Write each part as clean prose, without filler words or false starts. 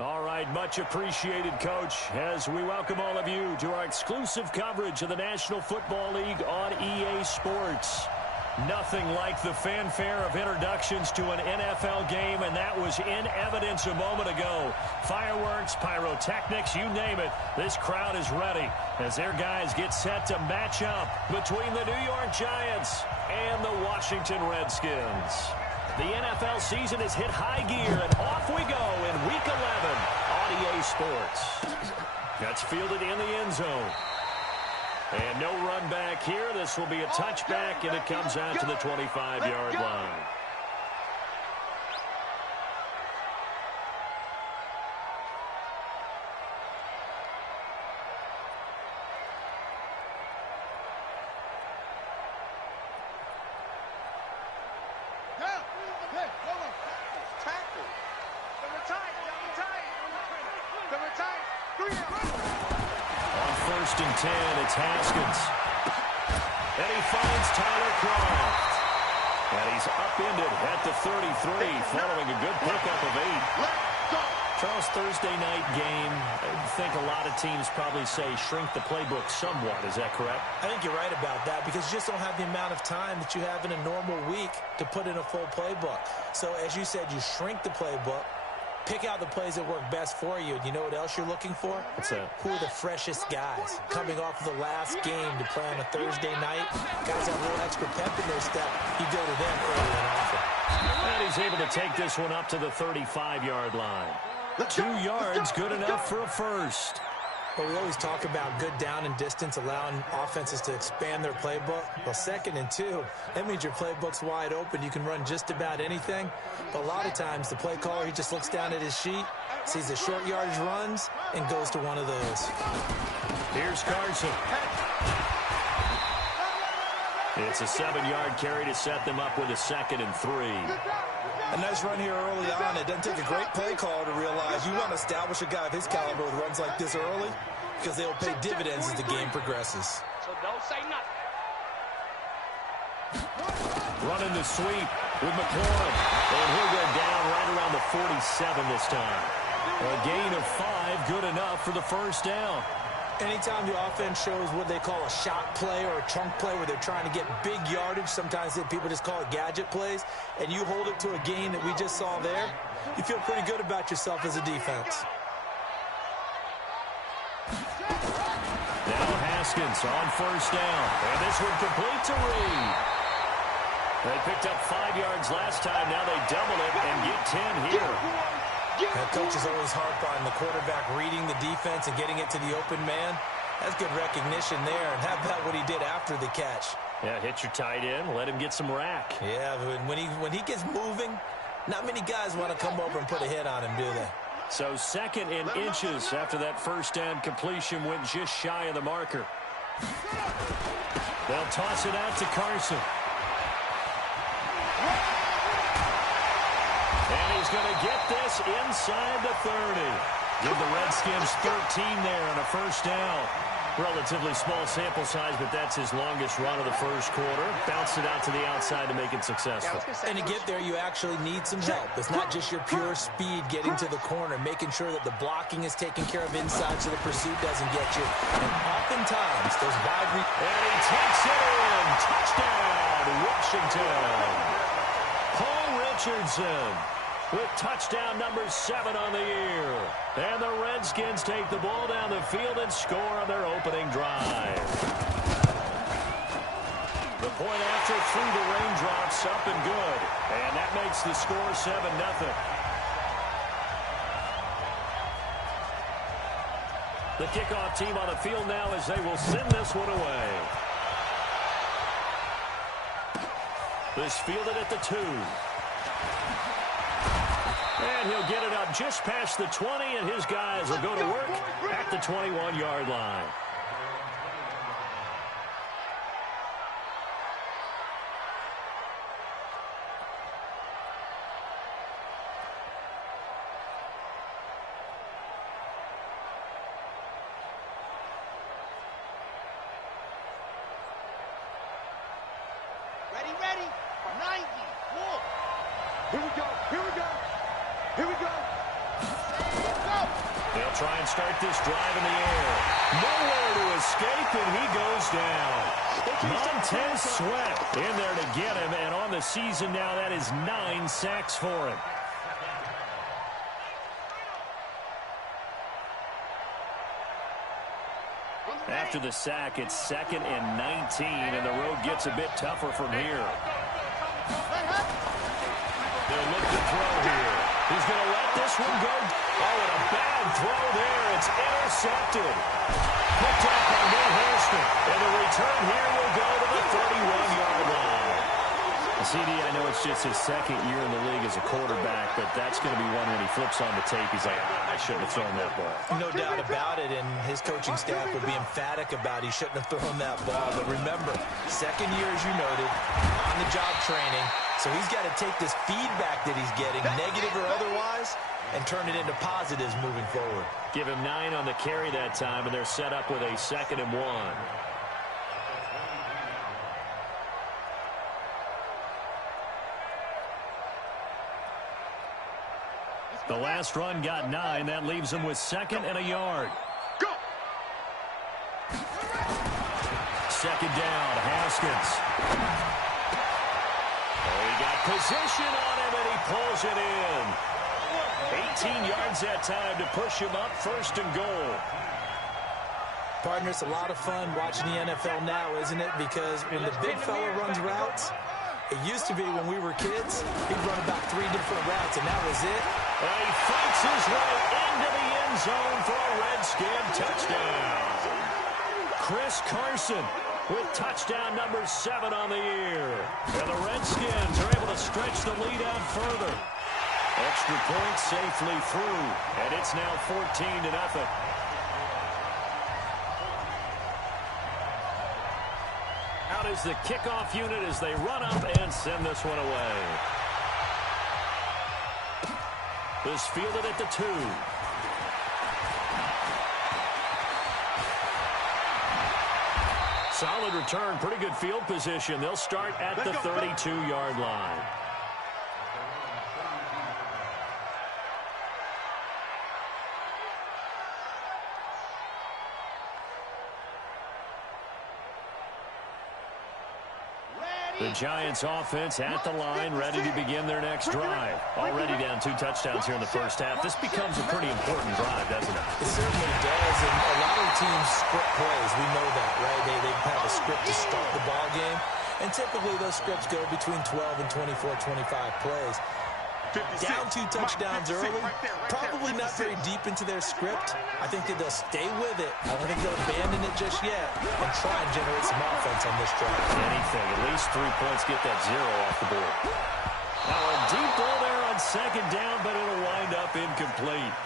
All right, much appreciated, Coach, as we welcome all of you to our exclusive coverage of the National Football League on EA Sports. Nothing like the fanfare of introductions to an NFL game, and that was in evidence a moment ago. Fireworks, pyrotechnics, you name it. This crowd is ready as their guys get set to match up between the New York Giants and the Washington Redskins. The NFL season has hit high gear, and off we go in Week 11 on EA Sports. That's fielded in the end zone. And no run back here. This will be a touchback, and it comes out to the 25-yard line. And 10, it's Haskins. And he finds Tyler Croft. And he's upended at the 33, following a good pickup of 8. Charles, Thursday night game, I think a lot of teams probably say shrink the playbook somewhat. Is that correct? I think you're right about that because you just don't have the amount of time that you have in a normal week to put in a full playbook. So, as you said, you shrink the playbook. Pick out the plays that work best for you. And you know what else you're looking for? What's that? Who are the freshest guys? Coming off of the last game to play on a Thursday night, guys have a little extra pep in their step. You go to them early and often. And he's able to take this one up to the 35-yard line. 2 yards, good enough for a first. Well, we always talk about good down and distance, allowing offenses to expand their playbook. Well, 2nd and 2, that means your playbook's wide open. You can run just about anything. But a lot of times, the play caller, he just looks down at his sheet, sees the short yardage runs, and goes to one of those. Here's Carson. It's a 7-yard carry to set them up with a 2nd and 3. A nice run here early on. It doesn't take a great play caller to realize you want to establish a guy of his caliber with runs like this early because they'll pay dividends as the game progresses. So don't say nothing. Running the sweep with McLaurin. And he'll go down right around the 47 this time. A gain of 5, good enough for the first down. Anytime the offense shows what they call a shot play or a chunk play where they're trying to get big yardage, sometimes people just call it gadget plays, and you hold it to a gain that we just saw there, you feel pretty good about yourself as a defense. Now Haskins on first down, and this one complete to Reed. They picked up 5 yards last time, now they double it and get 10 here. That coaches always harp on the quarterback reading the defense and getting it to the open man. That's good recognition there. And how about what he did after the catch? Yeah, hit your tight end, let him get some rack. Yeah, when he gets moving, not many guys want to come over and put a hit on him, do they? So 2nd and inches after that first down completion went just shy of the marker. They'll toss it out to Carson. And he's going to get this inside the 30. Give the Redskins 13 there on a first down. Relatively small sample size, but that's his longest run of the first quarter. Bounced it out to the outside to make it successful. And to get there, you actually need some help. It's not just your pure speed getting to the corner, making sure that the blocking is taken care of inside so the pursuit doesn't get you. And oftentimes, those wide... And he takes it in. Touchdown, Washington. Paul Richardson with touchdown number 7 on the year. And the Redskins take the ball down the field and score on their opening drive. The point after through the raindrops, up and good. And that makes the score 7-0. The kickoff team on the field now as they will send this one away. This fielded at the 2. And he'll get it up just past the 20, and his guys will go to work at the 21-yard line. Ready, 90, walk. Here we go. Here we go. They'll try and start this drive in the air. Nowhere to escape, and he goes down. Montez Sweat in there to get him, and on the season now, that is 9 sacks for him. After the sack, it's 2nd and 19, and the road gets a bit tougher from here. They'll look to throw here. He's going to let this one go. Oh, and a bad throw there. It's intercepted. Picked up by Will Hairston. And the return here will go to the 31-yard line. CD, I know it's just his 2nd year in the league as a quarterback, but that's going to be one when he flips on the tape. He's like, I shouldn't have thrown that ball. No doubt about it, and his coaching staff will be emphatic about he shouldn't have thrown that ball. But remember, 2nd year, as you noted, on-the-job training. So he's got to take this feedback that he's getting, negative or otherwise, and turn it into positives moving forward. Give him 9 on the carry that time, and they're set up with a 2nd and 1. The last run got 9. That leaves him with 2nd and a yard. Go. 2nd down, Haskins. Oh, he got position on him, and he pulls it in. 18 yards that time to push him up, 1st and goal. Partner, it's a lot of fun watching the NFL now, isn't it? Because when the big fella runs routes, it used to be when we were kids, he'd run about 3 different routes, and that was it. And he fights his way into the end zone for a Redskin touchdown. Chris Carson with touchdown number 7 on the year. And the Redskins are able to stretch the lead out further. Extra point safely through, and it's now 14-0. Out is the kickoff unit as they run up and send this one away. This fielded at the 2. Solid return, pretty good field position. They'll start at the 32-yard line. The Giants offense at the line, ready to begin their next drive. Already down 2 touchdowns here in the first half. This becomes a pretty important drive, doesn't it? It certainly does, and a lot of teams script plays. We know that, right? They have a script to start the ball game, and typically those scripts go between 12 and 24, 25 plays. Down 2 touchdowns early, probably not very deep into their script. I think that they'll stay with it. I don't think they'll abandon it just yet and try and generate some offense on this drive. Anything, at least 3 points, get that 0 off the board. Now a deep ball there on 2nd down, but it'll wind up incomplete.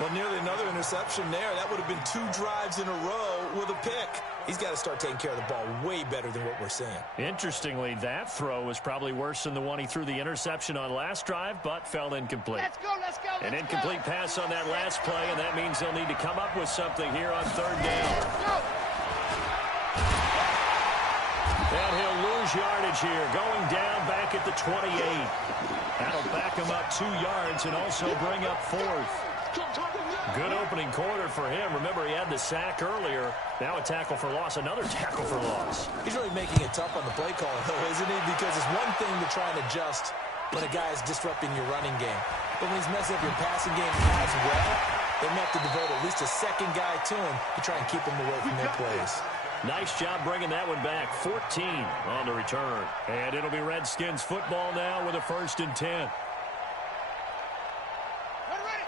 Well, nearly another interception there. That would have been 2 drives in a row with a pick. He's got to start taking care of the ball way better than what we're seeing. Interestingly, that throw was probably worse than the one he threw the interception on last drive, but fell incomplete. Let's go, let's go, let's An incomplete pass on that last play, and that means they'll need to come up with something here on 3rd down. go. And he'll lose yardage here, going down back at the 28. That'll back him up 2 yards and also bring up 4th. Good opening quarter for him. Remember, he had the sack earlier. Now a tackle for loss, another tackle for loss. He's really making it tough on the play call, though, isn't he? Because it's one thing to try and adjust when a guy is disrupting your running game. But when he's messing up your passing game as well, they may have to devote at least a 2nd guy to him to try and keep him away from their plays. Nice job bringing that one back. 14 on the return. And it'll be Redskins football now with a 1st and 10.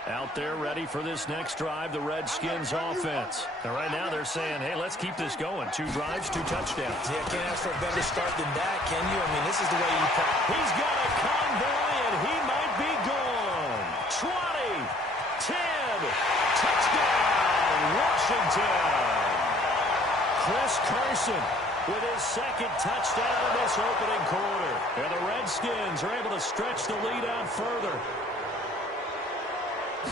Out there ready for this next drive, the Redskins offense. And right now they're saying, hey, let's keep this going. 2 drives, 2 touchdowns. Yeah, can't ask for a better start than that, can you? I mean, this is the way you practice. He's got a convoy, and he might be gone. 20, 10, touchdown, Washington. Chris Carson with his 2nd touchdown in this opening quarter. And the Redskins are able to stretch the lead out further.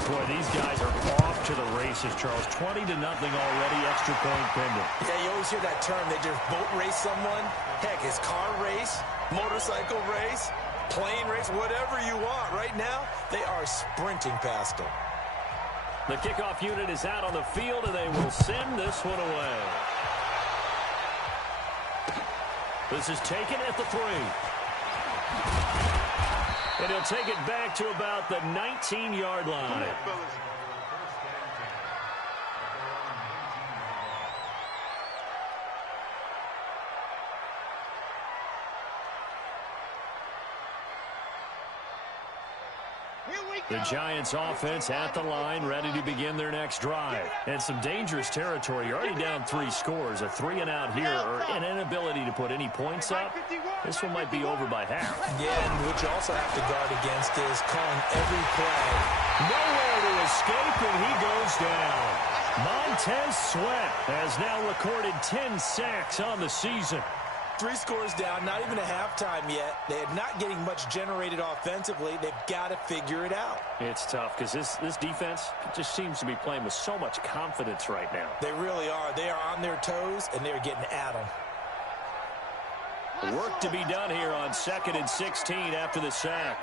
Boy, these guys are off to the races, Charles. 20-0 already, extra point pending. Yeah, you always hear that term. They just boat race someone. Heck, it's car race, motorcycle race, plane race, whatever you want. Right now, they are sprinting past them. The kickoff unit is out on the field, and they will send this one away. This is taken at the 3. And he'll take it back to about the 19-yard line. The Giants offense at the line, ready to begin their next drive. And some dangerous territory. You're already down 3 scores. A 3-and-out here, or an inability to put any points up. This one might be over by half. Yeah, and what you also have to guard against is calling every play. Nowhere to escape, and he goes down. Montez Sweat has now recorded 10 sacks on the season. 3 scores down, not even a halftime yet. They're not getting much generated offensively. They've got to figure it out. It's tough because this defense just seems to be playing with so much confidence right now. They really are. They are on their toes, and they're getting at them. Work to be done here on 2nd and 16 after the sack.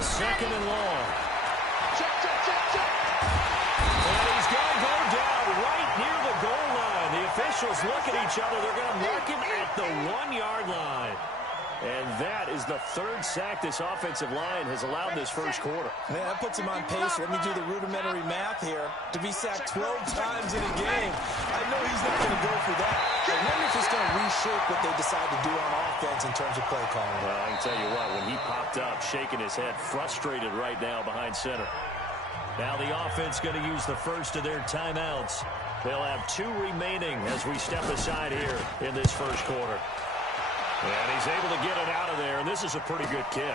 2nd and long. And he's going to go down right near the goal line. The officials look at each other. They're going to mark him at the 1-yard line. And that is the 3rd sack this offensive line has allowed this first quarter. Man, that puts him on pace. Let me do the rudimentary math here. To be sacked 12 times in a game, I know he's not going to go for that. I wonder if it's going to reshape what they decide to do on offense in terms of play calling. Well, I can tell you what, when he popped up, shaking his head, frustrated right now behind center. Now the offense going to use the first of their timeouts. They'll have 2 remaining as we step aside here in this first quarter. And he's able to get it out of there, and this is a pretty good kick.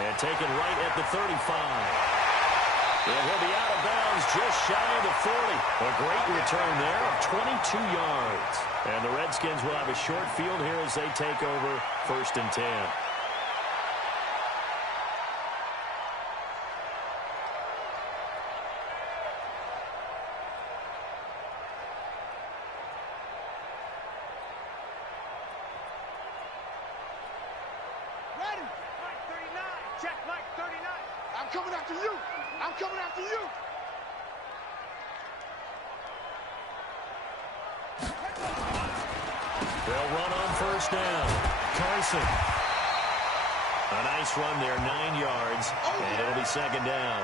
And taken right at the 35. And he'll be out of bounds just shy of the 40. A great return there of 22 yards. And the Redskins will have a short field here as they take over 1st and 10. They'll run on 1st down. Carson. A nice run there, 9 yards, and it'll be 2nd down.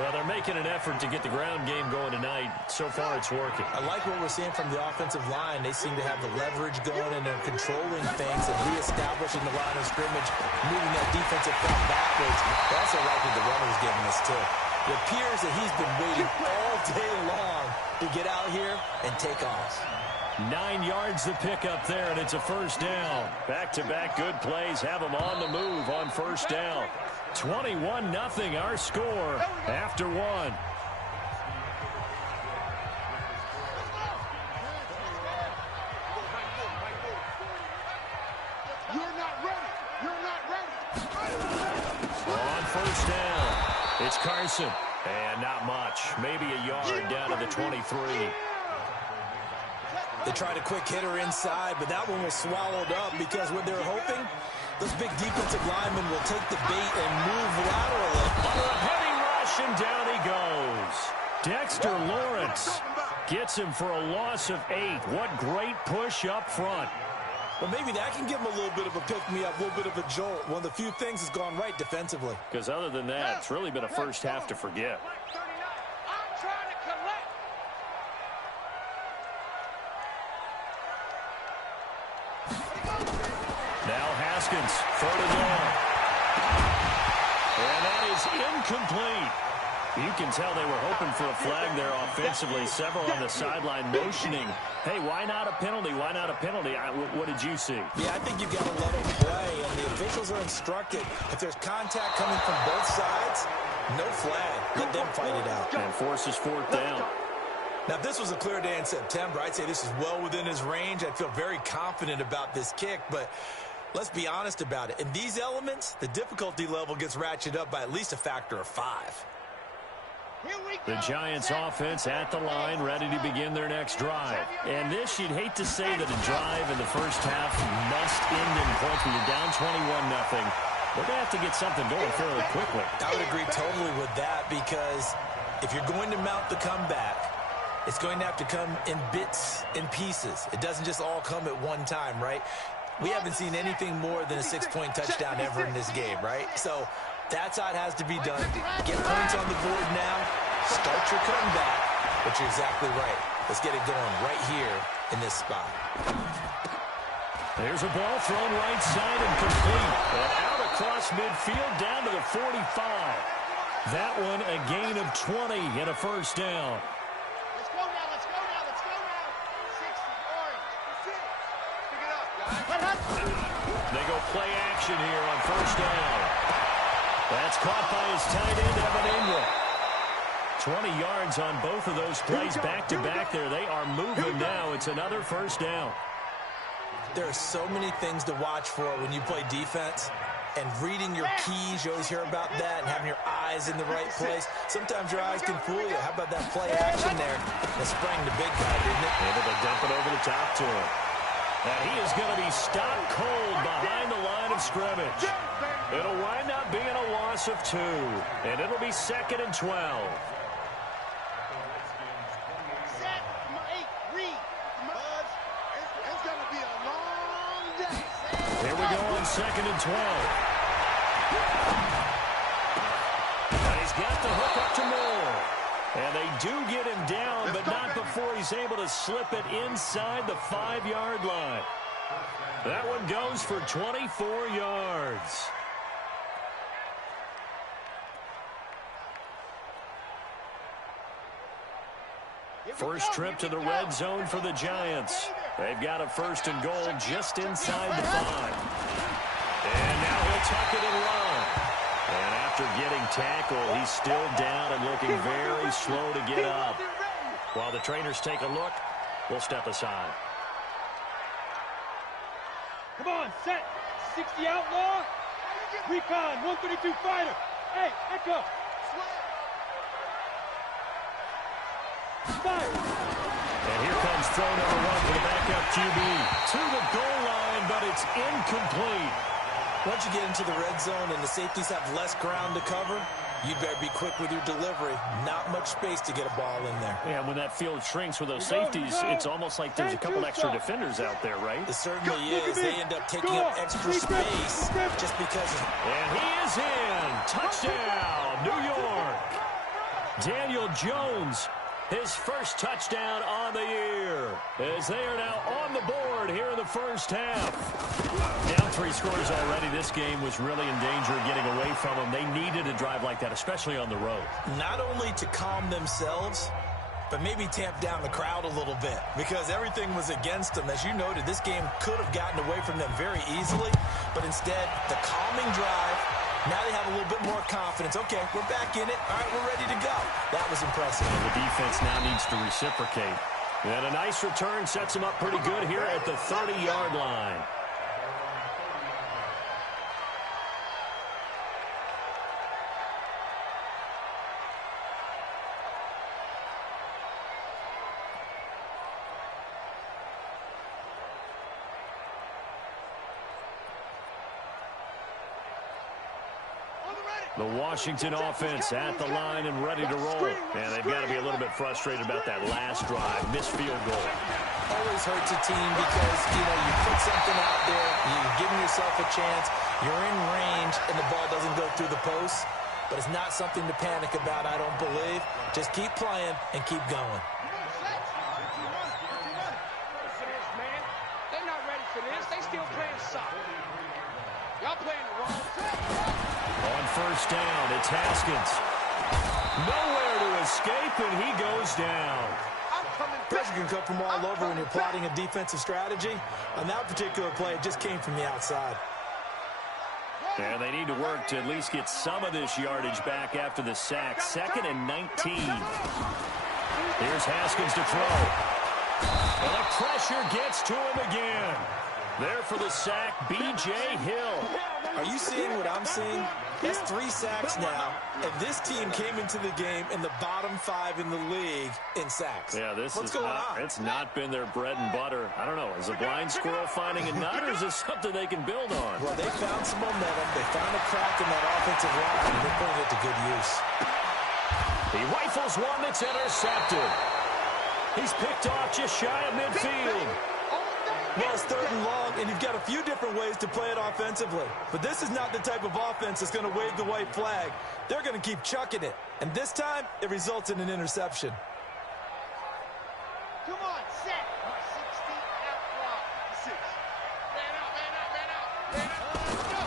Well, they're making an effort to get the ground game going tonight. So far, it's working. I like what we're seeing from the offensive line. They seem to have the leverage going, and they're controlling things and reestablishing the line of scrimmage, moving that defensive front backwards. I also like what the runner's giving us, too. It appears that he's been waiting all day long to get out here and take off. 9 yards to pick up there, and it's a 1st down. Back-to-back good plays have them on the move on 1st down. 21-0 our score after 1. You're not ready. You're not ready. On 1st down, it's Carson. And not much. Maybe a yard down to the 23. They tried a quick hitter inside, but that one was swallowed up because what they're hoping, those big defensive linemen will take the bait and move laterally. Under a heavy rush, and down he goes. Dexter Lawrence gets him for a loss of 8. What great push up front. Well, maybe that can give him a little bit of a pick-me-up, a little bit of a jolt. One of the few things has gone right defensively. Because other than that, it's really been a first half to forget. I'm trying to collect. Now Haskins, 3rd and long. And that is incomplete. You can tell they were hoping for a flag there offensively. Several on the sideline motioning, hey, why not a penalty? Why not a penalty? What did you see? Yeah, I think you've got to let them play, and the officials are instructed. If there's contact coming from both sides, no flag. Let them fight it out. And forces 4th down. Now, if this was a clear day in September, I'd say this is well within his range. I'd feel very confident about this kick, but let's be honest about it. In these elements, the difficulty level gets ratcheted up by at least a factor of 5. The Giants offense at the line, ready to begin their next drive. And this, you'd hate to say that a drive in the first half must end in points when you're down 21-0. They're going to have to get something going fairly quickly. I would agree totally with that, because if you're going to mount the comeback, it's going to have to come in bits and pieces. It doesn't just all come at one time, right? We haven't seen anything more than a 6-point touchdown ever in this game, right? So that's how it has to be done. Get points on the board now. Start your comeback. But you're exactly right. Let's get it going right here in this spot. There's a ball thrown right side and complete. And out across midfield down to the 45. That one a gain of 20 and a first down. Let's go now, let's go now, let's go now. 60, orange. That's it. Pick it up, guys. They go play action here on first down. That's caught by his tight end, Evan Ingram. 20 yards on both of those plays back-to-back there. They are moving now. It's another first down. There are so many things to watch for when you play defense. And reading your keys, you always hear about that, and having your eyes in the right place. Sometimes your eyes can fool you. How about that play action there? That sprang the big guy, didn't it? Able to dump it over the top to him. And he is going to be stopped cold behind the line of scrimmage. It'll wind up being a loss of 2. And it'll be 2nd and 12. Set, read. It's going to be a long day. Here we go on 2nd and 12. And he's got the hook up to Moore. And they do get him down, but not before he's able to slip it inside the 5-yard line. That one goes for 24 yards. First trip to the red zone for the Giants. They've got a 1st and goal just inside the 5. And now he'll tuck it and run. And after getting tackled, he's still down and looking very slow to get up. While the trainers take a look, we'll step aside. Come on, set. 60 outlaw. Recon, 132 fighter. Hey, echo. Fire. And here comes throw number 1 for the backup QB. To the goal line, but it's incomplete. Once you get into the red zone and the safeties have less ground to cover, you better be quick with your delivery. Not much space to get a ball in there. Yeah, when that field shrinks with those safeties, it's almost like there's a couple extra defenders out there, right? It certainly is. They end up taking up extra space just because of... And he is in. Touchdown, New York. Daniel Jones, his first touchdown on the year, as they are now on the board here in the first half. Down 3 scores already. This game was really in danger of getting away from them. They needed a drive like that, especially on the road. Not only to calm themselves, but maybe tamp down the crowd a little bit, because everything was against them. As you noted, this game could have gotten away from them very easily, but instead, the calming drive, now they have a little bit more confidence. Okay, we're back in it. All right, we're ready to go. That was impressive. And the defense now needs to reciprocate. And a nice return sets them up pretty good here at the 30-yard line. The Washington offense at the line and ready to roll. And they've got to be a little bit frustrated about that last drive. Missed field goal. Always hurts a team because, you put something out there, you're giving yourself a chance, you're in range, and the ball doesn't go through the post. But it's not something to panic about, I don't believe. Just keep playing and keep going. They're not ready for this. They still playing soccer. Y'all playing the wrong thing. On first down, it's Haskins. Nowhere to escape, and he goes down. Pressure can come from all over when you're plotting a defensive strategy. On that particular play, it just came from the outside. And they need to work to at least get some of this yardage back after the sack. 2nd and 19. Here's Haskins to throw. And the pressure gets to him again. There for the sack, B.J. Hill. Are you seeing what I'm seeing? That's 3 sacks now, and this team came into the game in the bottom 5 in the league in sacks. Yeah, What's going on? It's not been their bread and butter. I don't know. Is a blind squirrel finding a nut, or is this something they can build on? Well, they found some momentum. They found a crack in that offensive line, and they're putting it to good use. He rifles one that's intercepted. He's picked off just shy of midfield. Well, it's 3rd and long, and you've got a few different ways to play it offensively. But this is not the type of offense that's going to wave the white flag. They're going to keep chucking it. And this time, it results in an interception. Come on, set. 60 out block. 6. Man out, man out, man out. Man out. Let's go.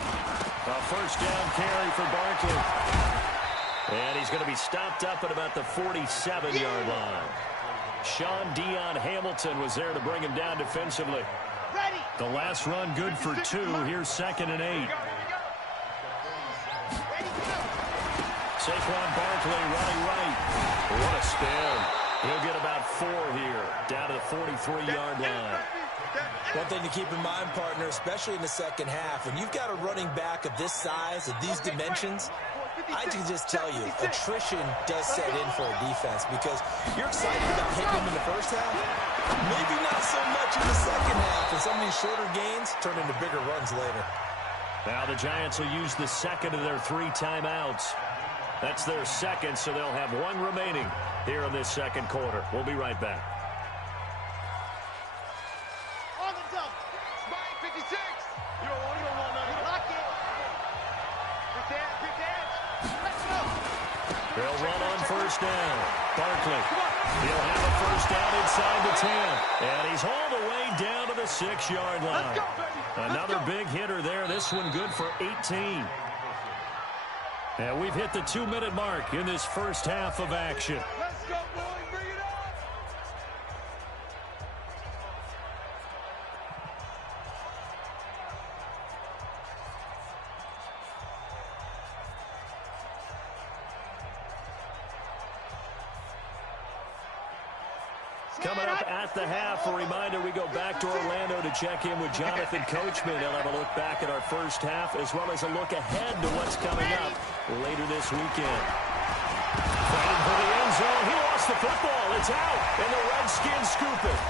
A first down carry for Barkley. And he's going to be stopped up at about the 47-yard line. Sean Dion Hamilton was there to bring him down defensively. Ready. The last run good for 2. Here's 2nd and 8. Saquon Barkley running right. What a spin. He'll get about 4 here, down to the 43-yard line. One thing to keep in mind, partner, especially in the second half, when you've got a running back of this size, of these dimensions, I can just tell you, attrition does set in for a defense because you're excited about hitting them in the first half. Maybe not so much in the second half, and some of these shorter gains turn into bigger runs later. Now the Giants will use the second of their 3 timeouts. That's their second, so they'll have 1 remaining here in this second quarter. We'll be right back. On the dump. Spike 56. You don't want nothing. Lock it. Big dance. Let's go. They'll run on first down. Barkley. He'll have a first down inside the 10. And he's all the way down to the 6-yard line. Let's go, baby. Another big hitter there. This one good for 18. And we've hit the 2-minute mark in this first half of action. Let's go, boys. Bring it on. Coming up at the half, a reminder, we go back to Orlando to check in with Jonathan Coachman. He'll have a look back at our first half as well as a look ahead to what's coming up later this weekend. Fighting for the end zone. He lost the football. It's out, and the Redskins scoop it.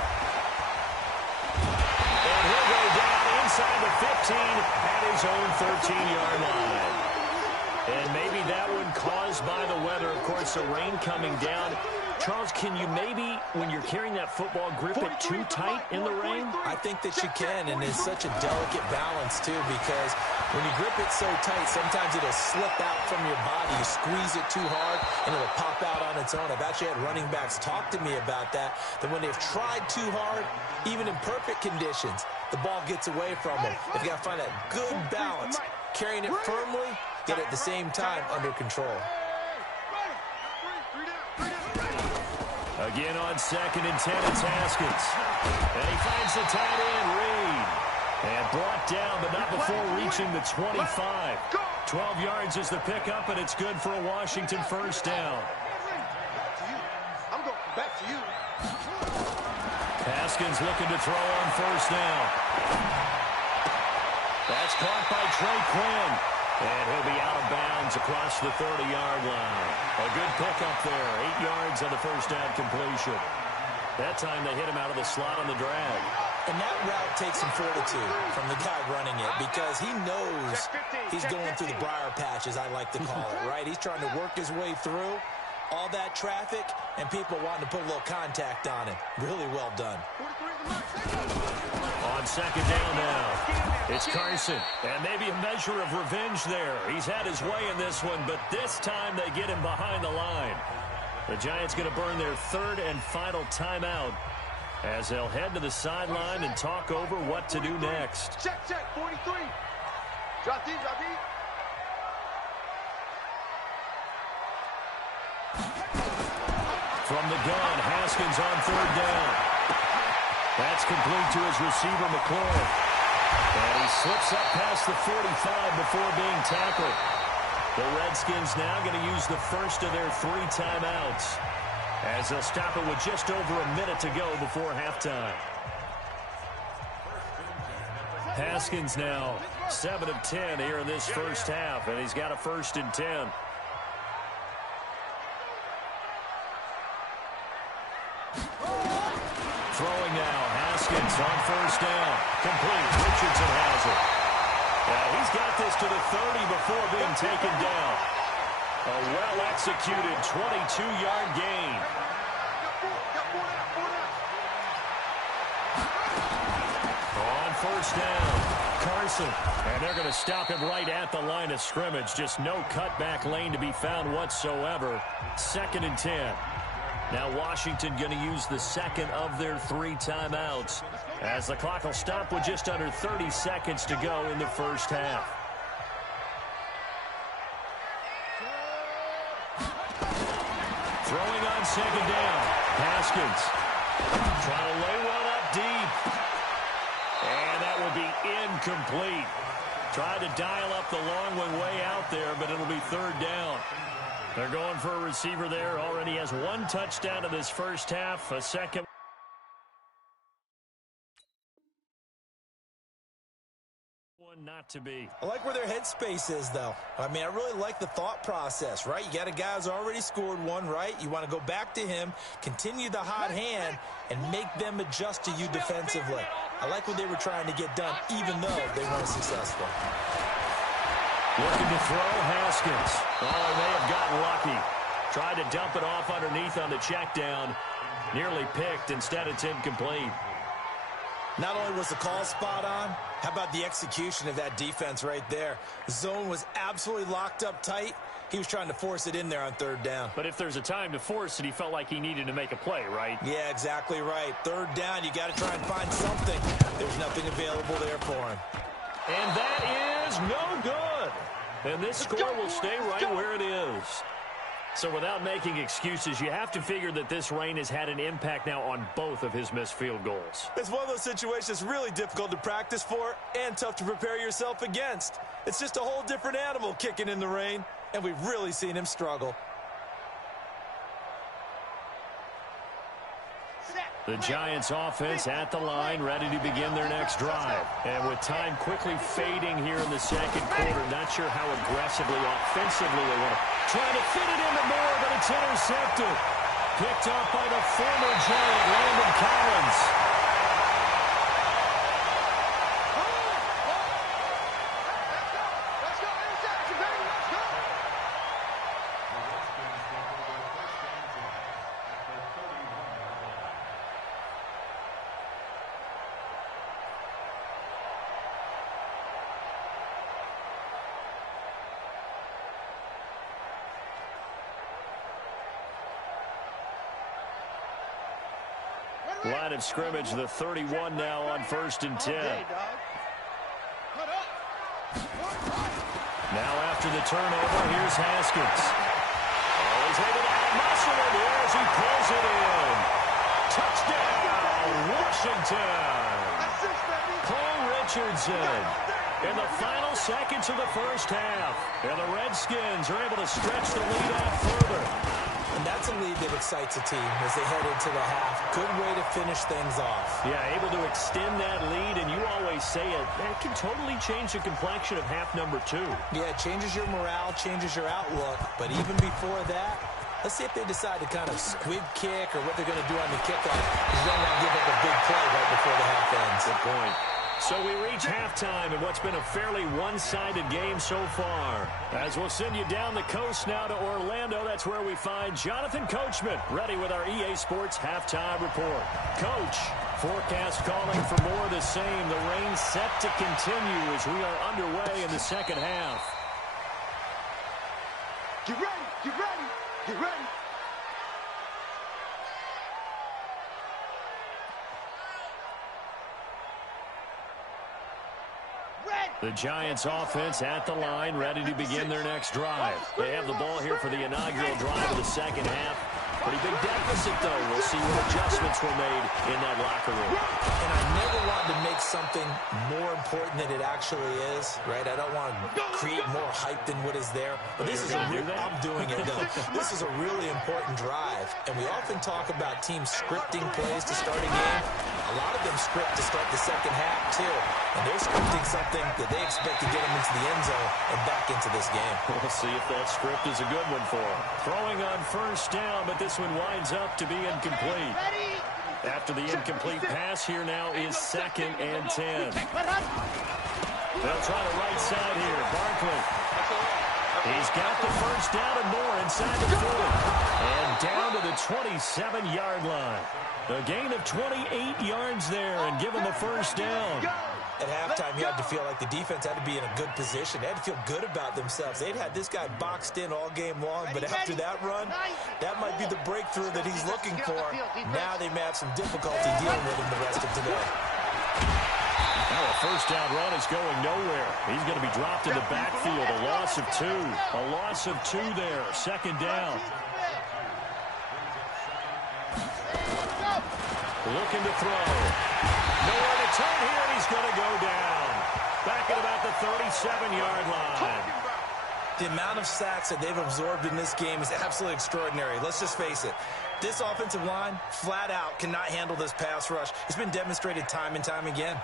And he'll go down inside the 15 at his own 13-yard line. And maybe that one caused by the weather. Of course, the rain coming down. Charles, can you maybe, when you're carrying that football, grip it too tight in the rain? I think that you can, and it's such a delicate balance, too, because when you grip it so tight, sometimes it'll slip out from your body. You squeeze it too hard, and it'll pop out on its own. I've actually had running backs talk to me about that when they've tried too hard, even in perfect conditions, the ball gets away from them. They've got to find that good balance, carrying it firmly, yet at the same time under control. Again on 2nd and 10, it's Haskins. And he finds the tight end, Reed. And brought down, but not before reaching the 25. 12 yards is the pickup, and it's good for a Washington first down. I'm going back to you. Haskins looking to throw on first down. That's caught by Trey Quinn. And he'll be out of bounds across the 30-yard line. A good pickup there. 8 yards on the first down completion. That time they hit him out of the slot on the drag. And that route takes some fortitude from the guy running it because he knows he's going through the briar patch, as I like to call it, right? He's trying to work his way through all that traffic and people wanting to put a little contact on him. Really well done. On second down now. It's Carson, and maybe a measure of revenge there. He's had his way in this one, but this time they get him behind the line. The Giants going to burn their 3rd and final timeout as they'll head to the sideline and talk over what to do next. Check, 43. Drop deep. From the gun, Haskins on 3rd down. That's complete to his receiver, McLaurin. And he slips up past the 45 before being tackled. The Redskins now going to use the first of their 3 timeouts as they'll stop it with just over a minute to go before halftime. Haskins now 7 of 10 here in this first half, and he's got a 1st and 10. Throwing now, Haskins on 1st down. Complete. Richardson has it. He's got this to the 30 before being taken down. A well-executed 22-yard gain. On 1st down, Carson. And they're going to stop him right at the line of scrimmage. Just no cutback lane to be found whatsoever. 2nd and 10. Now Washington going to use the 2nd of their 3 timeouts, as the clock will stop with just under 30 seconds to go in the first half. Throwing on 2nd down. Haskins trying to lay one up deep. And that will be incomplete. Tried to dial up the long one way out there, but it'll be 3rd down. They're going for a receiver there. Already has 1 touchdown in this first half. A second. One not to be. I like where their headspace is, though. I mean, I really like the thought process, right? You got a guy who's already scored 1, right? You want to go back to him, continue the hot hand, and make them adjust to you defensively. I like what they were trying to get done, even though they weren't successful. Looking to throw, Haskins. Oh, they have gotten lucky. Tried to dump it off underneath on the check down. Nearly picked. Instead, it's incomplete. Not only was the call spot on, how about the execution of that defense right there? The zone was absolutely locked up tight. He was trying to force it in there on 3rd down. But if there's a time to force it, he felt like he needed to make a play, right? Yeah, exactly right. 3rd down, you got to try and find something. There's nothing available there for him. And that is no good. And this score will stay right where it is. So without making excuses, you have to figure that this rain has had an impact now on both of his missed field goals. It's one of those situations really difficult to practice for and tough to prepare yourself against. It's just a whole different animal kicking in the rain, and we've really seen him struggle. The Giants offense at the line, ready to begin their next drive. And with time quickly fading here in the 2nd quarter, not sure how aggressively, offensively they want to try to fit it into more, but it's intercepted. Picked up by the former Giant, Landon Collins. Line of scrimmage, the 31 now on 1st and 10. Now after the turnover, here's Haskins. Oh, he's able to muscle it here as he pulls it in. Touchdown, Washington. Paul Richardson in the final seconds of the first half. And the Redskins are able to stretch the lead out further. And that's a lead that excites a team as they head into the half. Good way to finish things off. Yeah, able to extend that lead, and you always say it can totally change the complexion of half number 2. Yeah, it changes your morale, changes your outlook. But even before that, let's see if they decide to kind of squib kick or what they're going to do on the kickoff. Because you don't want to give up a big play right before the half ends. Good point. So we reach halftime in what's been a fairly one-sided game so far. As we'll send you down the coast now to Orlando, that's where we find Jonathan Coachman ready with our EA Sports Halftime Report. Coach, forecast calling for more of the same. The rain set to continue as we are underway in the second half. Get ready, get ready, get ready. The Giants offense at the line, ready to begin their next drive. They have the ball here for the inaugural drive of the second half. Pretty big deficit, though. We'll see what adjustments were made in that locker room. And I never want to make something more important than it actually is, right? I don't want to create more hype than what is there. But this is I'm doing it, though. This is a really important drive. And we often talk about teams scripting plays to start a game. A A lot of them script to start the second half, too. And they're scripting something that they expect to get them into the end zone and back into this game. We'll see if that script is a good one for them. Throwing on first down, but this one winds up to be incomplete. After the incomplete pass, here now is 2nd and 10. They'll try the right side here. Barkley. He's got the first down and more inside the 40. And down to the 27-yard line. A gain of 28 yards there and given the first down. At halftime, you had to feel like the defense had to be in a good position. They had to feel good about themselves. They'd had this guy boxed in all game long, but after that run, that might be the breakthrough that he's looking for. Now they may have some difficulty dealing with him the rest of today. Now a first down run is going nowhere. He's going to be dropped in the backfield. A loss of 2. A loss of 2 there. 2nd down. Looking to throw. Nowhere to turn here, and he's going to go down. Back at about the 37-yard line. The amount of sacks that they've absorbed in this game is absolutely extraordinary. Let's just face it. This offensive line, flat out, cannot handle this pass rush. It's been demonstrated time and time again.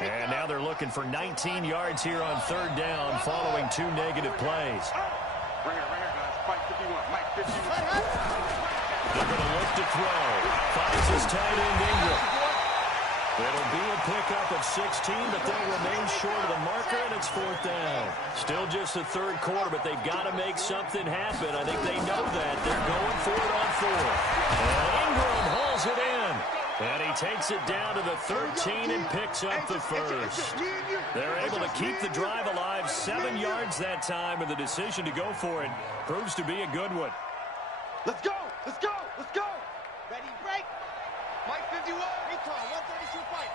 And now they're looking for 19 yards here on 3rd down following 2 negative plays. Right here, guys. Mike 51. Mike 51. They're going to look to throw. Finds his tight end, Ingram. It'll be a pickup of 16, but they'll remain short of the marker, and it's 4th down. Still just the 3rd quarter, but they've got to make something happen. I think they know that. They're going for it on 4th. And Ingram hauls it in. And he takes it down to the 13 and picks up the first. They're able to keep the drive alive. 7 yards that time, and the decision to go for it proves to be a good one. Let's go! Let's go! Let's go! Ready, break! Mike 51. Recall, 132 fight.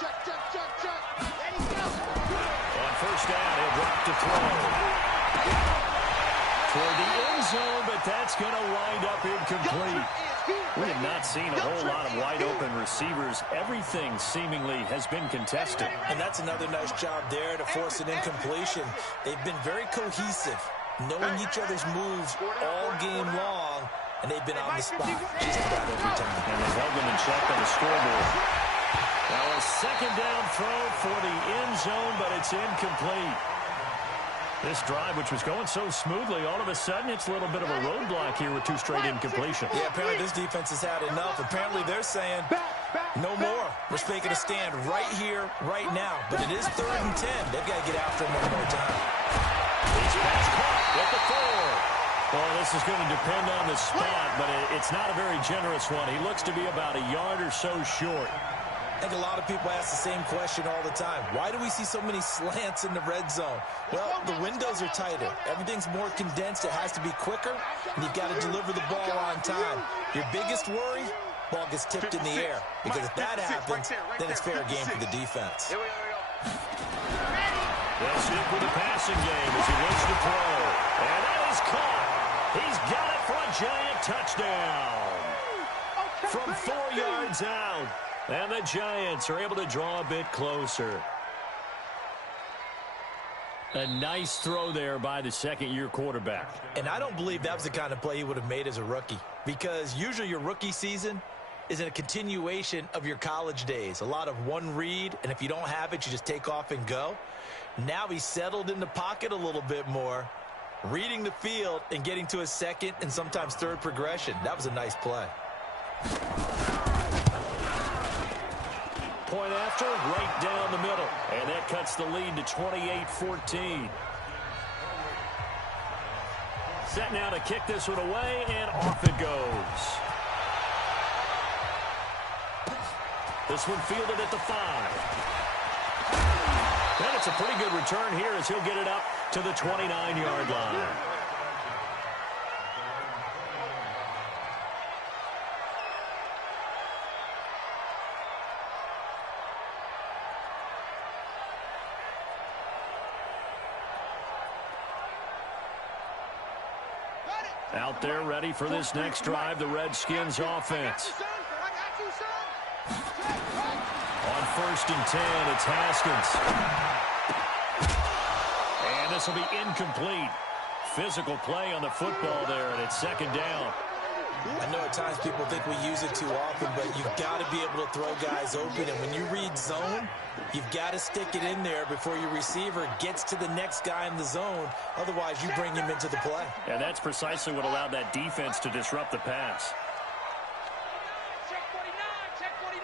Check, check, check, check. Ready, go! On first down, he'll drop to throw. Toward the end zone, but that's going to wind up incomplete. We have not seen a whole lot of wide-open receivers. Everything seemingly has been contested. And that's another nice job there to force an incompletion. They've been very cohesive, knowing each other's moves all game long, and they've been on the spot just about every time. And they've held them in check on the scoreboard. Now a 2nd down throw for the end zone, but it's incomplete. This drive, which was going so smoothly, all of a sudden it's a little bit of a roadblock here with 2 straight incompletions. Yeah, apparently this defense has had enough. Apparently they're saying, no more. We're making a stand right here, right now. But it is 3rd and 10. They've got to get after him one more time. He's pass caught at the 4. Well, this is going to depend on the spot, but it's not a very generous one. He looks to be about a yard or so short. I think a lot of people ask the same question all the time. Why do we see so many slants in the red zone? Well, the windows are tighter. Everything's more condensed. It has to be quicker, and you've got to deliver the ball on time. Your biggest worry, ball gets tipped in the air. Because if that happens, then it's fair game for the defense. They'll stick with the passing game as he looks to throw. And that is caught. He's got it for a giant touchdown. From 4 yards out. And the Giants are able to draw a bit closer. A nice throw there by the 2nd-year quarterback. And I don't believe that was the kind of play he would have made as a rookie. Because usually your rookie season is a continuation of your college days. A lot of one read, and if you don't have it, you just take off and go. Now he's settled in the pocket a little bit more, reading the field and getting to a 2nd and sometimes 3rd progression. That was a nice play. Point after, right down the middle. And that cuts the lead to 28-14. Set now to kick this one away, and off it goes. This one fielded at the 5. And it's a pretty good return here as he'll get it up to the 29-yard line. Out there ready for this next drive, the Redskins offense. On 1st and 10, it's Haskins. And this will be incomplete. Physical play on the football there, and it's 2nd down. I know at times people think we use it too often, but you've got to be able to throw guys open. And when you read zone, you've got to stick it in there before your receiver gets to the next guy in the zone. Otherwise, you bring him into the play. And that's precisely what allowed that defense to disrupt the pass. Check 49, check 49.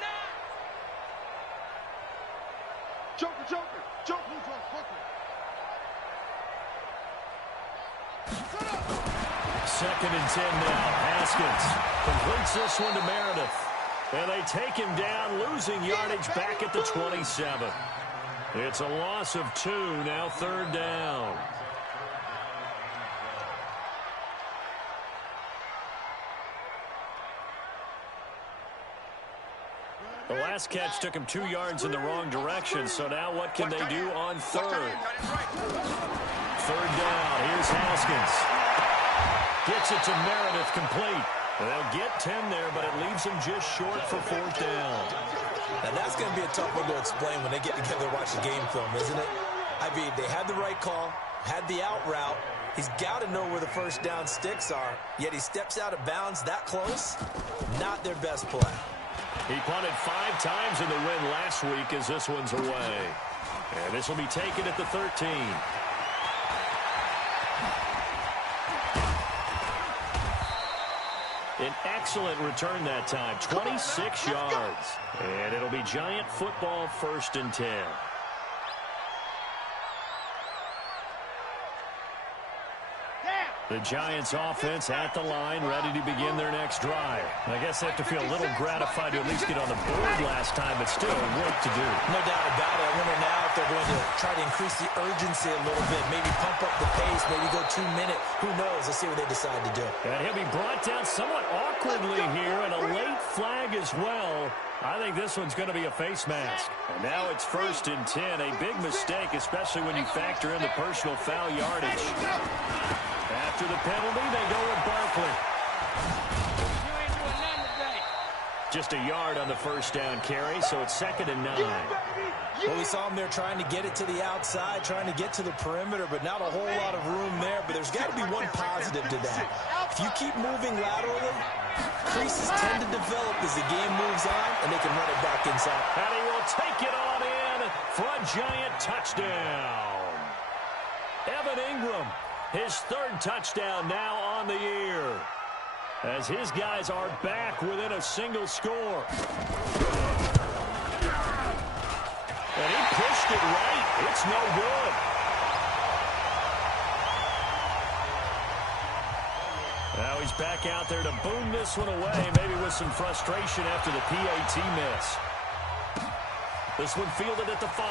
Joker, Joker, Joker. Second and 10 now. Haskins completes this one to Meredith. And they take him down, losing yardage back at the 27. It's a loss of 2, now third down. The last catch took him 2 yards in the wrong direction, so now what can they do on third? Third down, here's Haskins. Gets it to Meredith, complete. They'll get 10 there, but it leaves them just short for fourth down. Now, that's going to be a tough one to explain when they get together to watch the game film, isn't it? I mean, they had the right call, had the out route. He's got to know where the first down sticks are, yet he steps out of bounds that close. Not their best play. He punted 5 times in the win last week as this one's away. And this will be taken at the 13. An excellent return that time, 26 yards. And it'll be Giant football, 1st and 10. The Giants offense at the line, ready to begin their next drive. I guess they have to feel a little gratified to at least get on the board last time, but still work to do. No doubt about it. I wonder now if they're going to try to increase the urgency a little bit, maybe pump up the pace, maybe go 2 minute. Who knows? Let's see what they decide to do. And he'll be brought down somewhat awkwardly here, and a late flag as well. I think this one's going to be a face mask. And now it's 1st and 10. A big mistake, especially when you factor in the personal foul yardage. After the penalty, they go with Barkley. You ain't doing nothing today. Just a yard on the first down carry, so it's 2nd and 9. Well, we saw him there trying to get it to the outside, trying to get to the perimeter, but not a whole lot of room there. But there's got to be one positive to that. If you keep moving laterally, creases tend to develop as the game moves on, and they can run it back inside. And he will take it on in for a Giant touchdown. Evan Ingram, his 3rd touchdown now on the year, as his guys are back within a single score. And he pushed it right. It's no good. Now he's back out there to boom this one away, maybe with some frustration after the PAT miss. This one fielded at the 5.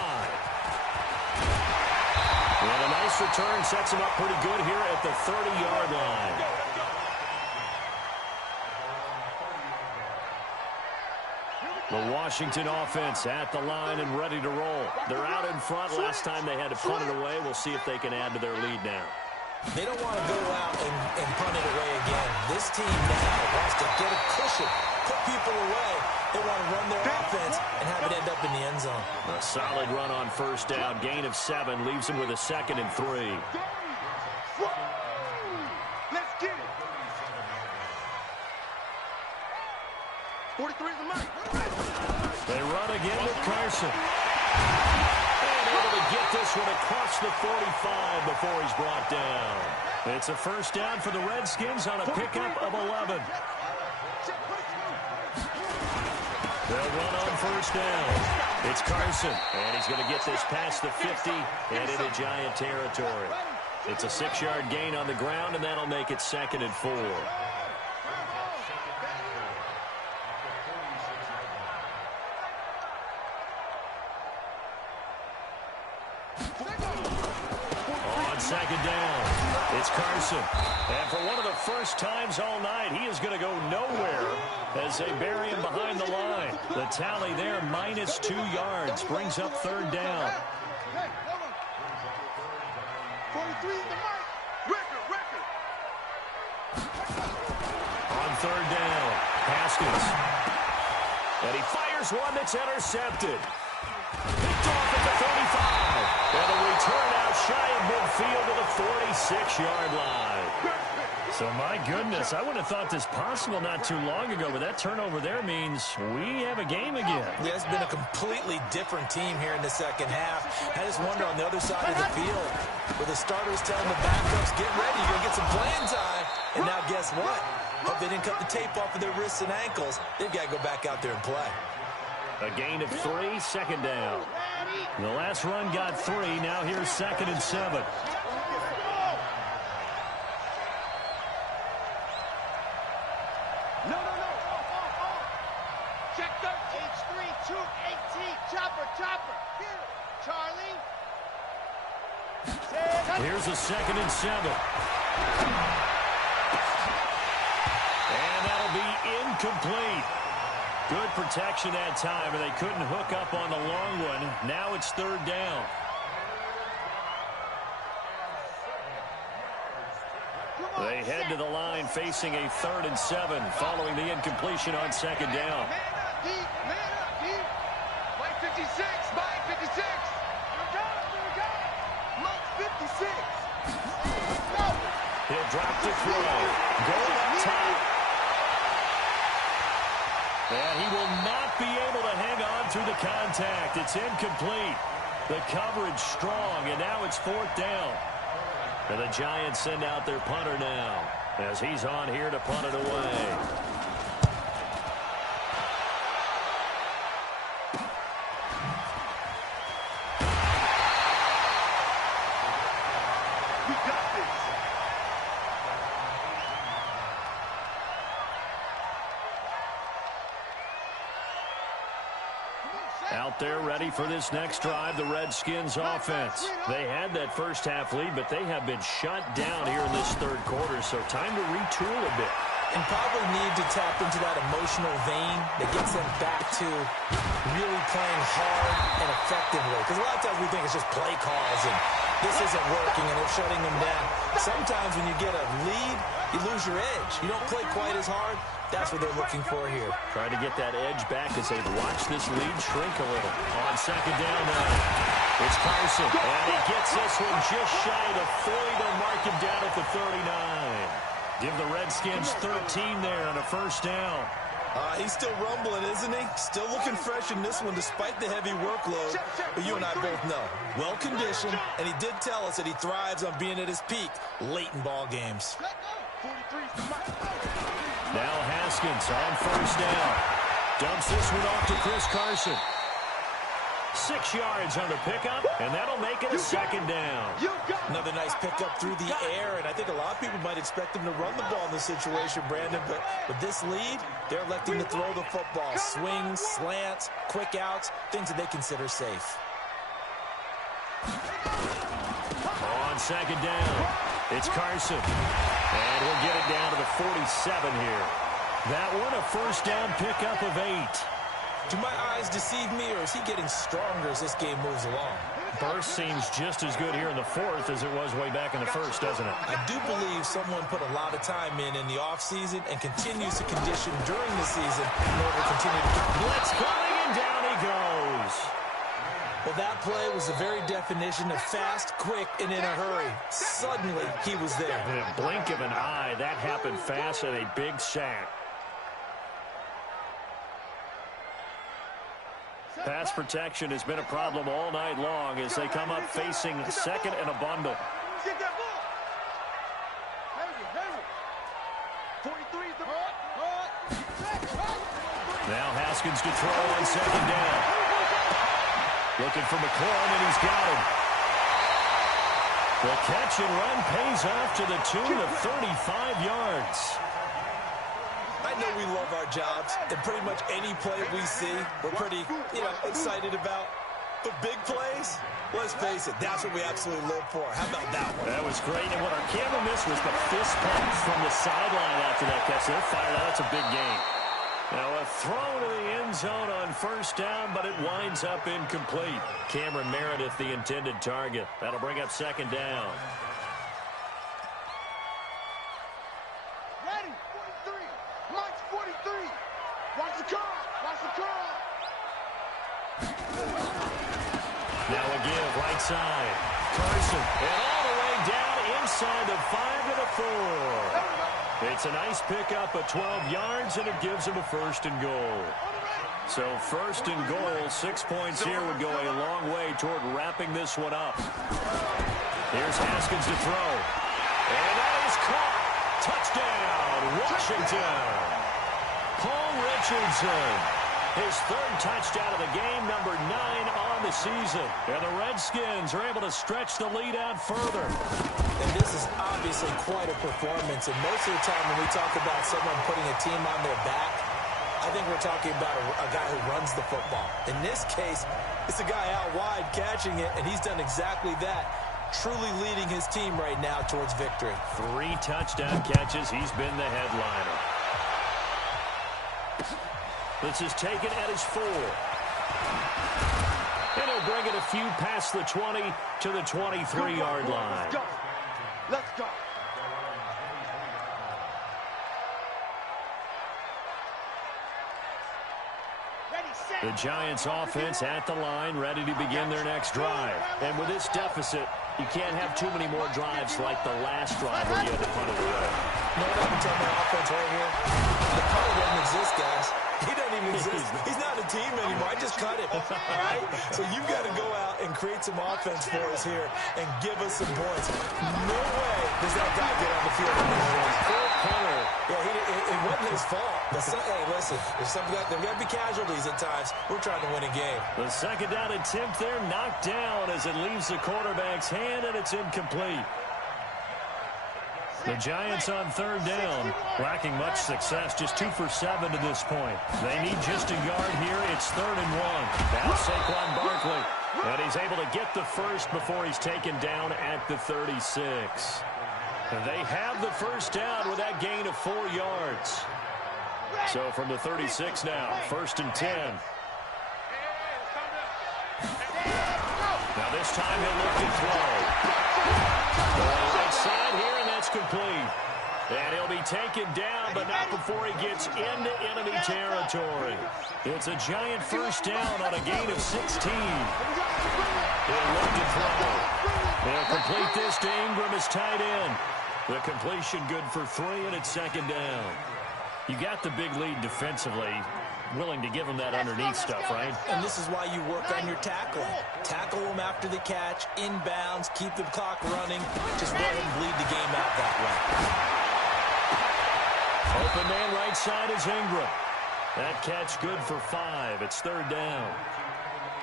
And a nice return sets him up pretty good here at the 30-yard line. The Washington offense at the line and ready to roll. They're out in front. Last time they had to punt it away. We'll see if they can add to their lead now. They don't want to go out and punt it away again. This team now wants to get a cushion, put people away. They want to run their offense and have it end up in the end zone. A solid run on first down. Gain of 7 leaves them with a 2nd and 3. Let's get it. 43 is the mark. They run again with Carson. And able to get this one across the 45 before he's brought down. It's a first down for the Redskins on a pickup of 11. They'll run on first down. It's Carson, and he's going to get this past the 50 and into Giant territory. It's a 6-yard gain on the ground, and that'll make it 2nd and 4. On 2nd down, it's Carson. And for one of the first times all night, he is going to go nowhere as they bury him behind the line. The tally there, minus 2 yards, brings up 3rd down. Hey, hold on. 43 is the mark. Record. On 3rd down, Haskins. And he fires one that's intercepted. Picked off at the 35. And a return out shy of midfield to the 46-yard line. So, my goodness, I wouldn't have thought this possible not too long ago, but that turnover there means we have a game again. Yeah, it's been a completely different team here in the second half. I just wonder on the other side of the field, where the starters telling the backups, get ready, you're going to get some playing time. And now guess what? Hope they didn't cut the tape off of their wrists and ankles. They've got to go back out there and play. A gain of 3, second down. The last run got 3. Now here's 2nd and 7. No. Check 13, 3, 2, 18. Chopper. Charlie. Here's a 2nd and 7. And that'll be incomplete. Good protection that time, and they couldn't hook up on the long one. Now it's 3rd down. They head to the line facing a 3rd and 7 following the incompletion on 2nd down. Man up, deep. Mike 56. Here we go. Mike 56. He'll drop to throw. Go up top. And he will not be able to hang on through the contact. It's incomplete. The coverage strong, and now it's 4th down. And the Giants send out their punter now as he's on here to punt it away. We got this. Out there ready for this next drive, the Redskins offense. They had that first half lead, but they have been shut down here in this 3rd quarter, so time to retool a bit. And probably need to tap into that emotional vein that gets them back to really playing hard and effectively. Because a lot of times we think it's just play calls and this isn't working and they're shutting them down. Sometimes when you get a lead, you lose your edge. You don't play quite as hard. That's what they're looking for here. Trying to get that edge back as they watch this lead shrink a little. On 2nd down now, it's Carson. And he gets this one just shy of 40. They'll mark him down at the 39. Give the Redskins 13 there on a 1st down. He's still rumbling, isn't he? Still looking fresh in this one despite the heavy workload. But you and I both know, well-conditioned, and he did tell us that he thrives on being at his peak late in ball games. Now Haskins on 1st down. Dumps this one off to Chris Carson. 6 yards on the pickup, and that'll make it a 2nd down. Another nice pickup through the air, and I think a lot of people might expect him to run the ball in this situation, Brandon, but with this lead, they're electing to throw the football. Swings, slants, quick outs, things that they consider safe. On 2nd down, it's Carson. And we'll get it down to the 47 here. That one a 1st down pickup of 8. Do my eyes deceive me, or is he getting stronger as this game moves along? Burst seems just as good here in the 4th as it was way back in the 1st, doesn't it? I do believe someone put a lot of time in the offseason and continues to condition during the season in order to continue to... Blitz coming, and down he goes. Well, that play was the very definition of fast, quick, and in a hurry. Suddenly, he was there. In a blink of an eye, that happened fast and a big sack. Pass protection has been a problem all night long as they come up facing 2nd and a bundle. Get that ball. Now Haskins to throw on 2nd down. Looking for McClellan, and he's got him. The catch and run pays off to the tune of 35 yards. I know we love our jobs, and pretty much any play we see, we're pretty, excited about. But big plays, let's face it, that's what we absolutely live for. How about that one? That was great, and what our camera missed was the fist pump from the sideline after that catch. They're fired out. That's a big game. Now a throw to the end zone on 1st down, but it winds up incomplete. Cameron Meredith, the intended target. That'll bring up 2nd down. Ready, 43. March 43. Watch the curl. Watch the curl. Now a give, right side. Carson, and all the way down inside the 5 to the 4. It's a nice pickup of 12 yards, and it gives him a 1st and goal. So 1st and goal, 6 points here would go a long way toward wrapping this one up. Here's Haskins to throw. And that is caught. Touchdown, Washington. Paul Richardson, his 3rd touchdown of the game, number 9 on the season. And the Redskins are able to stretch the lead out further. And this is obviously quite a performance. And most of the time when we talk about someone putting a team on their back, I think we're talking about a guy who runs the football. In this case, it's a guy out wide catching it, and he's done exactly that, truly leading his team right now towards victory. 3 touchdown catches. He's been the headliner. This is taken at his 4. And he'll bring it a few past the 20 to the 23-yard line. Let's go. Let's go. The Giants offense at the line, ready to begin their next drive. And with this deficit, you can't have too many more drives like the last drive where you had to punt it away. No, I can tell my offense right here. The punter doesn't exist, guys. He doesn't even exist. He's not a team anymore. I just cut it. All right? So you've got to go out and create some offense for us here and give us some points. No way does that guy get on the field. Yeah, it wasn't his fault. Hey, listen, there's got to be casualties at times. We're trying to win a game. The 2nd down attempt there knocked down as it leaves the quarterback's hand, and it's incomplete. The Giants on 3rd down, lacking much success, just 2 for 7 to this point. They need just a yard here. It's 3rd and 1. Now Saquon Barkley, and he's able to get the 1st before he's taken down at the 36. They have the 1st down with that gain of 4 yards. So from the 36 now, 1st and 10. Now this time he'll look to throw. Right side here, and that's complete. And he'll be taken down, but not before he gets into enemy territory. It's a giant 1st down on a gain of 16. He'll look to throw. They'll complete this to Ingram as tight end. The completion good for 3, and it's 2nd down. You got the big lead defensively. Willing to give him that underneath stuff, right? And this is why you work on your tackling. Tackle him after the catch, inbounds, keep the clock running. Just let him bleed the game out that way. Open man right side is Ingram. That catch good for 5. It's 3rd down.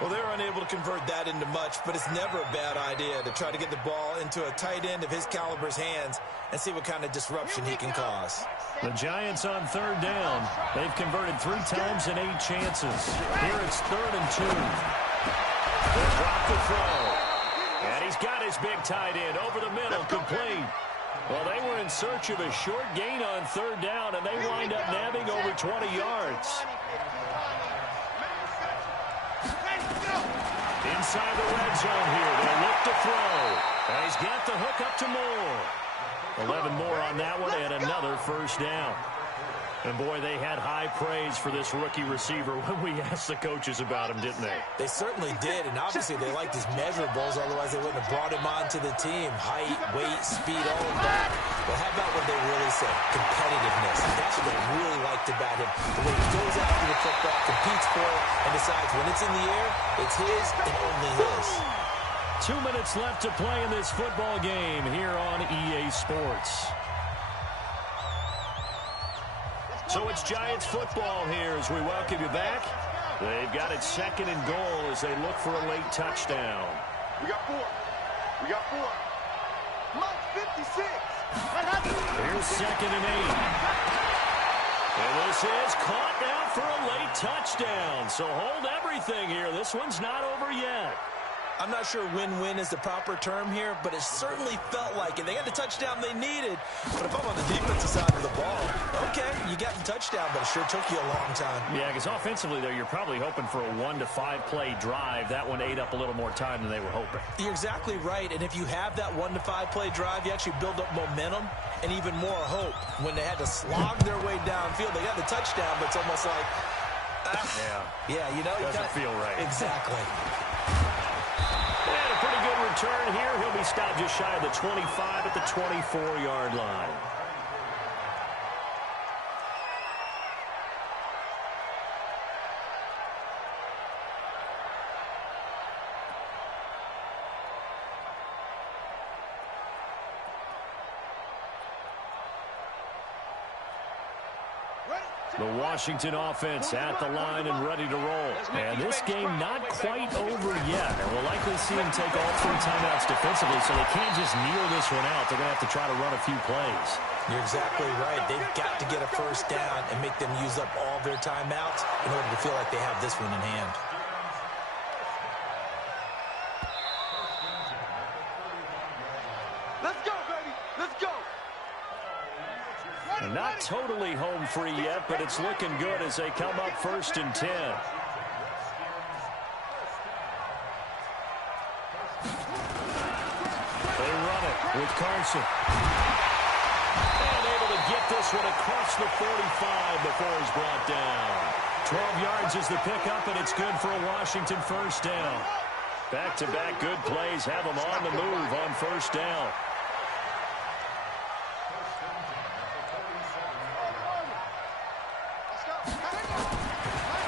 Well, they're unable to convert that into much, but it's never a bad idea to try to get the ball into a tight end of his caliber's hands and see what kind of disruption he can cause. The Giants on 3rd down. They've converted 3 times in 8 chances. Here it's 3rd and 2. They'll drop the throw. And he's got his big tight end over the middle, complete. Well, they were in search of a short gain on 3rd down, and they wind up nabbing over 20 yards. Inside the red zone here. They'll look to throw. And he's got the hook up to Moore. 11 more on that one, and another 1st down. And, boy, they had high praise for this rookie receiver when we asked the coaches about him, didn't they? They certainly did, and obviously they liked his measurables, otherwise they wouldn't have brought him onto the team. Height, weight, speed, all of that. But how about what they really said? Competitiveness. That's what they really liked about him. The way he goes after the football, competes for it, and decides when it's in the air, it's his and only his. 2 minutes left to play in this football game here on EA Sports. So it's Giants football here as we welcome you back. They've got it 2nd and goal as they look for a late touchdown. We got 4. We got 4. Mark 56. Here's 2nd and 8. And this is caught now for a late touchdown. So hold everything here. This one's not over yet. I'm not sure win-win is the proper term here, but it certainly felt like it. They got the touchdown they needed, but if I'm on the defensive side of the ball, okay, you got the touchdown, but it sure took you a long time. Yeah, because offensively there, you're probably hoping for a 1 to 5 play drive. That one ate up a little more time than they were hoping. You're exactly right, and if you have that 1 to 5 play drive, you actually build up momentum and even more hope. When they had to slog their way downfield, they got the touchdown, but it's almost like, yeah, you know, doesn't feel right. Exactly. And a pretty good return here. He'll be stopped just shy of the 25 at the 24-yard line. The Washington offense at the line and ready to roll. And this game not quite over yet. And we'll likely see them take all 3 timeouts defensively, so they can't just kneel this one out. They're going to have to try to run a few plays. You're exactly right. They've got to get a first down and make them use up all their timeouts in order to feel like they have this one in hand. Let's go, baby. Let's go. Not totally home free yet, but it's looking good as they come up 1st and 10. They run it with Carson. And able to get this one across the 45 before he's brought down. 12 yards is the pickup, and it's good for a Washington first down. Back-to-back good plays have them on the move on first down.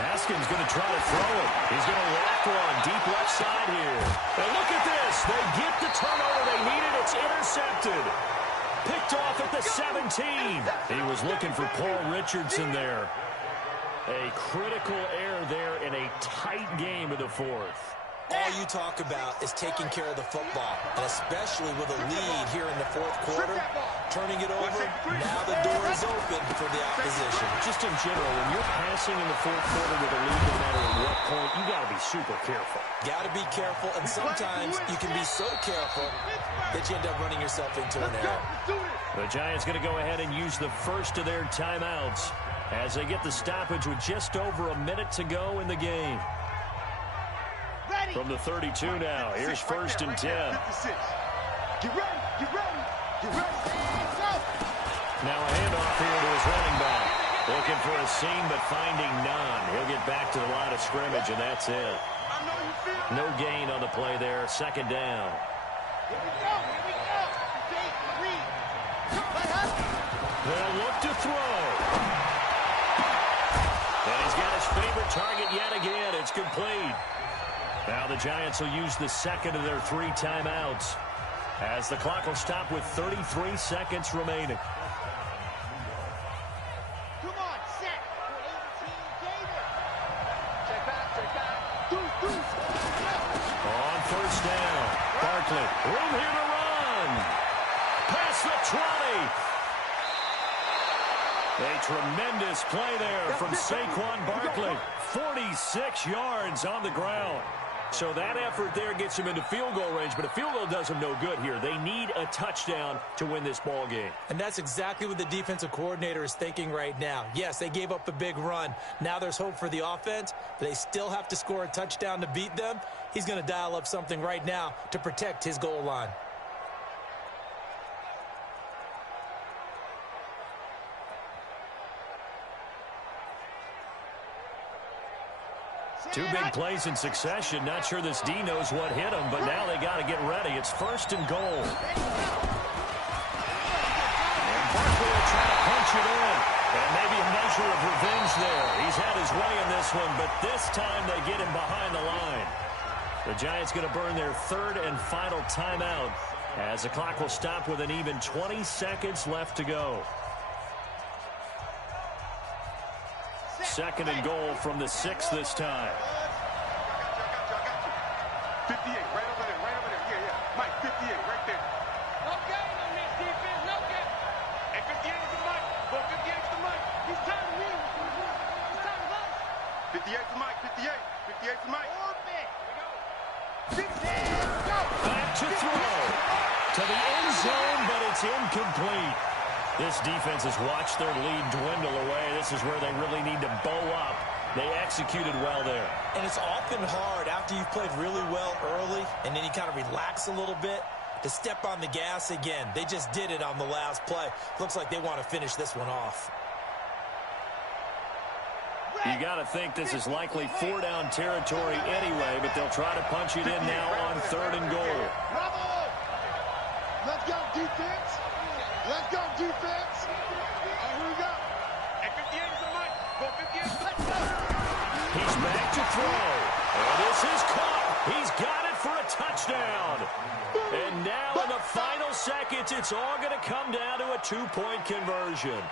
Haskins going to try to throw it. He's going to lock one deep left side here. And look at this. They get the turnover they needed. It's intercepted. Picked off at the 17. He was looking for Paul Richardson there. A critical error there in a tight game of the 4th. All you talk about is taking care of the football, and especially with a lead here in the 4th quarter, turning it over, now the door is open for the opposition. Just in general, when you're passing in the 4th quarter with a lead, no matter at what point, you got to be super careful. Got to be careful, and sometimes you can be so careful that you end up running yourself into an error. The Giants going to go ahead and use the first of their timeouts as they get the stoppage with just over a minute to go in the game. From the 32 now, here's 1st and 10. Get ready, get ready, get ready. Now a handoff here to his running back. Looking for a seam, but finding none. He'll get back to the line of scrimmage, and that's it. No gain on the play there. 2nd down. Here we go. They'll look to throw. And he's got his favorite target yet again. It's complete. Now the Giants will use the 2nd of their 3 timeouts as the clock will stop with 33 seconds remaining. Come on, set. 18, David. Check back. On 1st down, Barkley. Room here to run. Past the 20. A tremendous play there from Saquon Barkley. 46 yards on the ground. So that effort there gets them into field goal range, but a field goal does them no good here. They need a touchdown to win this ball game. And that's exactly what the defensive coordinator is thinking right now. Yes, they gave up a big run. Now there's hope for the offense, but they still have to score a touchdown to beat them. He's going to dial up something right now to protect his goal line. Two big plays in succession. Not sure this D knows what hit him, but now they got to get ready. It's 1st and goal. And Barkley will try to punch it in. And maybe a measure of revenge there. He's had his way in this one, but this time they get him behind the line. The Giants going to burn their 3rd and final timeout as the clock will stop with an even 20 seconds left to go. 2nd and goal from the 6 this time. 58, right over there. Yeah. Mike, 58, right there. No game on this defense, no game. Hey, 58 is the Mike. Go 58 is the Mike. He's time to win. He's time to lose. 58 is the Mike, 58. 58 is the Mike. Orbit. Here we go. 58, go. Back to throw. To the end zone, but it's incomplete. This defense has watched their lead dwindle away. This is where they really need to bow up. They executed well there. And it's often hard after you've played really well early and then you kind of relax a little bit to step on the gas again. They just did it on the last play. Looks like they want to finish this one off. You got to think this is likely 4-down territory anyway, but they'll try to punch it in now on 3rd and goal. Bravo! Let's go, defense. Let's go, defense. Here we go. Hey, 58 is the Mike. Go 58. Let's go. He's back to throw. And this is caught. He's got it for a touchdown. And now in the final seconds, it's all going to come down to a 2-point conversion.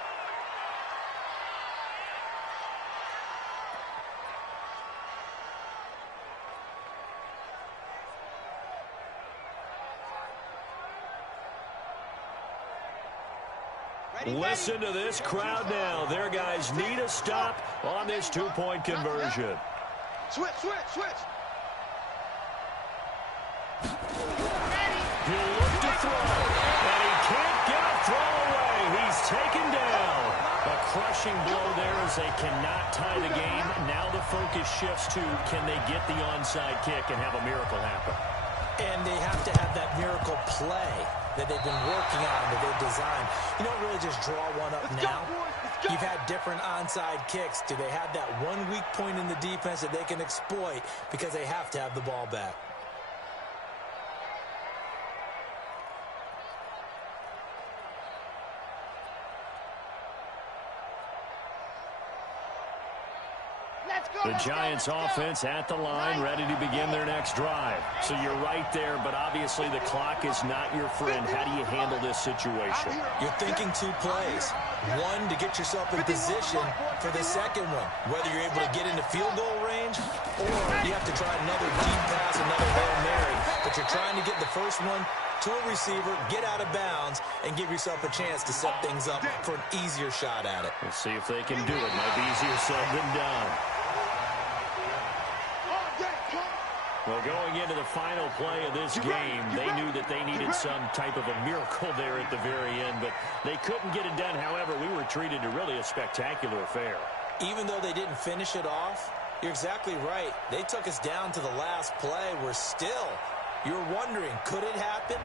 Listen to this crowd now. Their guys need a stop on this two-point conversion. Switch. He'll look to throw, and he can't get a throw away. He's taken down. A crushing blow there as they cannot tie the game. Now the focus shifts to, can they get the onside kick and have a miracle happen? And they have to have that miracle play that they've been working on, that they've designed. You don't really just draw one up now. You've had different onside kicks. Do they have that one weak point in the defense that they can exploit because they have to have the ball back? The Giants offense at the line, ready to begin their next drive. So you're right there, but obviously the clock is not your friend. How do you handle this situation? You're thinking two plays. One, to get yourself in position for the second one, whether you're able to get into field goal range or you have to try another deep pass, another Hail Mary. But you're trying to get the first one to a receiver, get out of bounds, and give yourself a chance to set things up for an easier shot at it. We'll see if they can do it. Might be easier said than done. Well, going into the final play of this game, they knew that they needed some type of a miracle there at the very end, but they couldn't get it done. However, we were treated to really a spectacular affair. Even though they didn't finish it off, you're exactly right. They took us down to the last play. We're still, you're wondering, could it happen?